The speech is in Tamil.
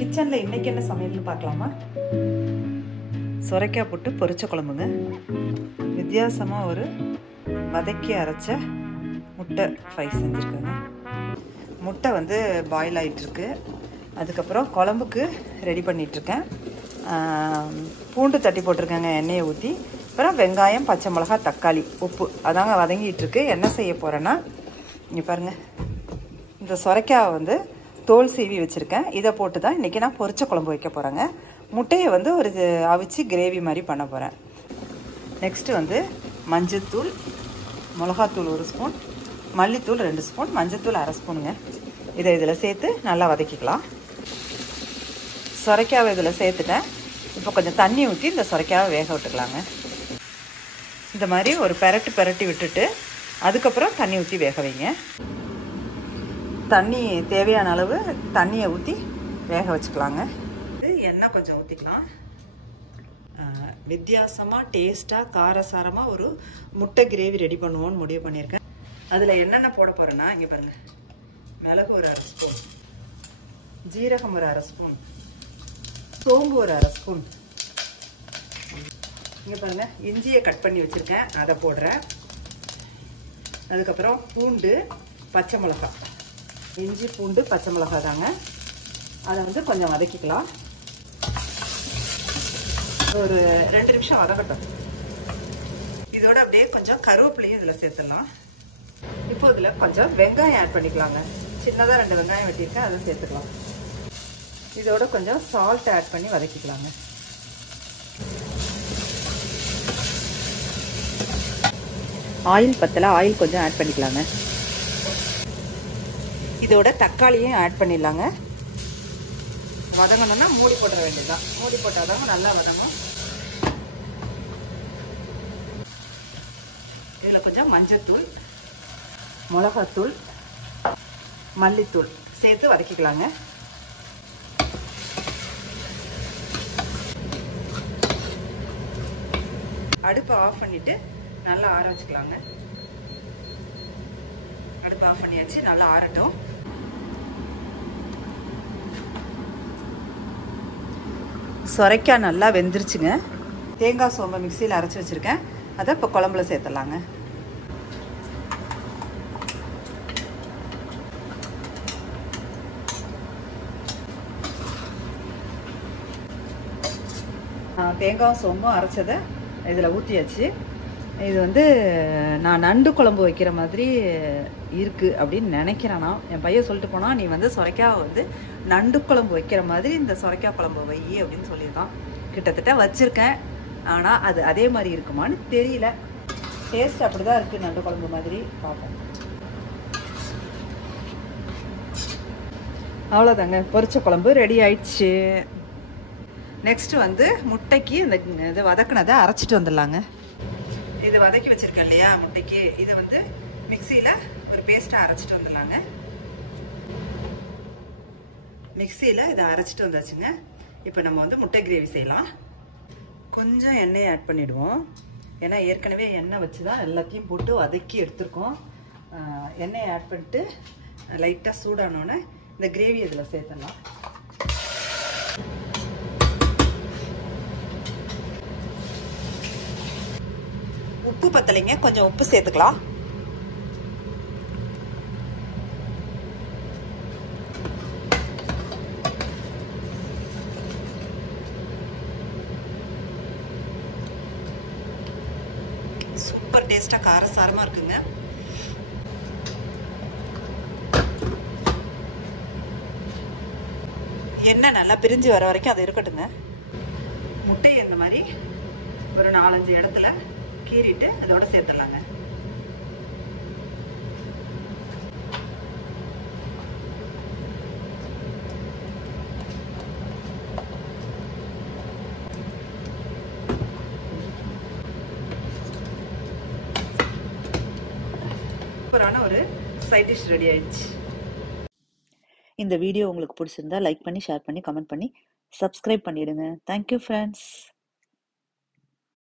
கிச்சனில் இன்றைக்கி என்ன சமையல்னு பார்க்கலாமா? சுரைக்காய் போட்டு பொரிச்ச குழம்புங்க. வித்தியாசமாக ஒரு வதக்கி அரைச்ச முட்டை ஃப்ரை செஞ்சுருக்குங்க. முட்டை வந்து பாயில் ஆகிட்டுருக்கு. அதுக்கப்புறம் குழம்புக்கு ரெடி பண்ணிகிட்ருக்கேன். பூண்டு தட்டி போட்டிருக்கேங்க எண்ணெயை ஊற்றி. அப்புறம் வெங்காயம், பச்சை மிளகா, தக்காளி, உப்பு அதாங்க வதங்கிட்டுருக்கு. என்ன செய்ய போகிறேன்னா, இங்கே பாருங்கள், இந்த சுரைக்காவை வந்து தோல் சீவி வச்சுருக்கேன். இதை போட்டு தான் இன்றைக்கி நான் பொரிச்ச குழம்பு வைக்க போகிறேங்க. முட்டையை வந்து ஒரு அவிச்சு கிரேவி மாதிரி பண்ண போகிறேன். நெக்ஸ்ட்டு வந்து மஞ்சத்தூள், மிளகாத்தூள் 1 ஸ்பூன், மல்லித்தூள் 2 ஸ்பூன், மஞ்சத்தூள் 1/2 ஸ்பூனுங்க. இதை இதில் சேர்த்து நல்லா வதக்கிக்கலாம். சுரைக்காவை இதில் சேர்த்துட்டேன். இப்போ கொஞ்சம் தண்ணி ஊற்றி இந்த சுரைக்காவை வேக விட்டுக்கலாங்க. இந்த மாதிரி ஒரு பெரட்டி விட்டுட்டு அதுக்கப்புறம் தண்ணி ஊற்றி வேக வைங்க. தண்ணி தேவையான அளவு தண்ணியை ஊற்றி வேக வச்சுக்கலாங்க. எண்ணெய் கொஞ்சம் ஊற்றிக்கலாம். வித்தியாசமாக டேஸ்ட்டாக காரசாரமாக ஒரு முட்டை கிரேவி ரெடி பண்ணுவோன்னு முடிவு பண்ணியிருக்கேன். அதில் என்னென்ன போட போகிறேன்னா, இங்கே பாருங்கள், மிளகு ஒரு 1/2 ஸ்பூன், ஜீரகம் ஒரு 1/2 ஸ்பூன், சோம்பு ஒரு 1/2 ஸ்பூன், இங்கே பாருங்கள் இஞ்சியை கட் பண்ணி வச்சுருக்கேன், அதை போடுறேன். அதுக்கப்புறம் பூண்டு, பச்சை மிளகா, இஞ்சி பூண்டு பச்சை மிளகா தாங்க. அதை வந்து கொஞ்சம் வதக்கிக்கலாம். ஒரு 2 நிமிஷம் வதக்கட்டும். இதோட அப்படியே கொஞ்சம் கருவேப்பிலையும் இதில் சேர்த்துடலாம். இப்போ இதில் கொஞ்சம் வெங்காயம் ஆட் பண்ணிக்கலாங்க. சின்னதாக 2 வெங்காயம் வெட்டியிருக்கேன், அதை சேர்த்துக்கலாம். இதோட கொஞ்சம் சால்ட் ஆட் பண்ணி வதக்கிக்கலாங்க. ஆயில் பத்தல, ஆயில் கொஞ்சம் ஆட் பண்ணிக்கலாங்க. இதோட தக்காளியும் ஆட் பண்ணிடலாங்க. வதங்கணும்னா மூடி போட வேண்டியதுதான். மூடி போட்டாதான் நல்லா வதங்கும். இதில் கொஞ்சம் மஞ்சத்தூள், மிளகாத்தூள், மல்லித்தூள் சேர்த்து வதக்கிக்கலாங்க. அடுப்பை ஆஃப் பண்ணிட்டு நல்லா ஆற வச்சுக்கலாங்க. அடுப்பு ஆஃப் பண்ணியாச்சு, நல்லா ஆறட்டும். சுரைக்காய் நல்லா வெந்துருச்சுங்க. தேங்காய் சோம்பை மிக்சியில் அரைச்சி வச்சுருக்கேன், அதை இப்போ குழம்புல சேர்த்துடலாங்க. தேங்காய் சோம்பும் அரைச்சதை இதில் ஊற்றியாச்சு. இது வந்து நான் நண்டு குழம்பு வைக்கிற மாதிரி இருக்குது அப்படின்னு நினைக்கிறேன்னா, என் பையன் சொல்லிட்டு போனால், நீ வந்து சுரைக்காய் வந்து நண்டு குழம்பு வைக்கிற மாதிரி இந்த சுரைக்காய் குழம்பு வை அப்படின்னு சொல்லியிருக்கான். கிட்டத்தட்ட வச்சுருக்கேன், ஆனால் அது அதே மாதிரி இருக்குமான்னு தெரியல. டேஸ்ட் அப்படி தான் இருக்குது, நண்டு குழம்பு மாதிரி. பார்ப்போம். அவ்வளோதாங்க, பொரிச்ச குழம்பு ரெடி ஆயிடுச்சு. நெக்ஸ்ட் வந்து முட்டைக்கு இந்த இது வதக்குனதை அரைச்சிட்டு வந்துடலாங்க. இதை வதக்கி வச்சிருக்கேன் இல்லையா முட்டைக்கு, இதை வந்து மிக்சியில் ஒரு பேஸ்ட்டாக அரைச்சிட்டு வந்துடலாங்க. மிக்சியில் இதை அரைச்சிட்டு வந்தாச்சுங்க. இப்போ நம்ம வந்து முட்டை கிரேவி செய்யலாம். கொஞ்சம் எண்ணெயை ஆட் பண்ணிவிடுவோம். ஏன்னா ஏற்கனவே எண்ணெய் வச்சு தான் எல்லாத்தையும் போட்டு வதக்கி எடுத்துருக்கோம். எண்ணெயை ஆட் பண்ணிட்டு லைட்டாக சூடானோன்னே இந்த கிரேவி இதில் சேர்த்துடலாம். உப்பு பத்தலைங்க, கொஞ்சம் உப்பு சேர்த்துக்கலாம். சூப்பர் டேஸ்டா காரசாரமா இருக்குங்க. எண்ணெய் நல்லா பிரிஞ்சு வர வரைக்கும் அது இருக்கட்டுங்க. முட்டையை இந்த மாதிரி ஒரு 4-5 இடத்துல கீறிட்டு அதோட சேர்த்துடலாங்க. சூப்பரான ஒரு சைட் டிஷ் ரெடி ஆயிடுச்சு. இந்த வீடியோ உங்களுக்கு பிடிச்சிருந்தா லைக் பண்ணி, ஷேர் பண்ணி, கமெண்ட் பண்ணி, சப்ஸ்கிரைப் பண்ணிடுங்க. Thank you friends.